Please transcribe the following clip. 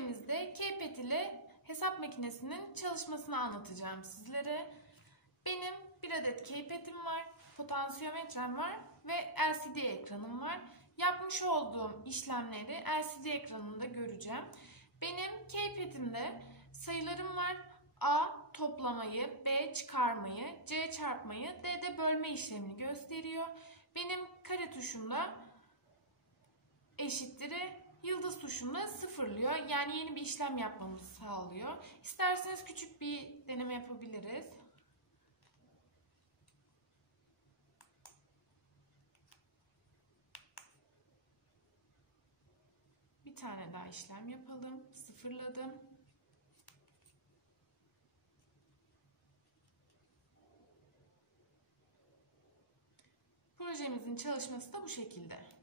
projemizde Keypad ile hesap makinesinin çalışmasını anlatacağım sizlere. Benim bir adet Keypad'im var, potansiyometrem var ve LCD ekranım var. Yapmış olduğum işlemleri LCD ekranında göreceğim. Benim Keypad'imde sayılarım var. A toplamayı, B çıkarmayı, C çarpmayı, D de bölme işlemini gösteriyor. Benim kare tuşumda eşittir'i, yıldız tuşunda sıfırlıyor. Yani yeni bir işlem yapmamızı sağlıyor. İsterseniz küçük bir deneme yapabiliriz. Bir tane daha işlem yapalım. Sıfırladım. Projemizin çalışması da bu şekilde.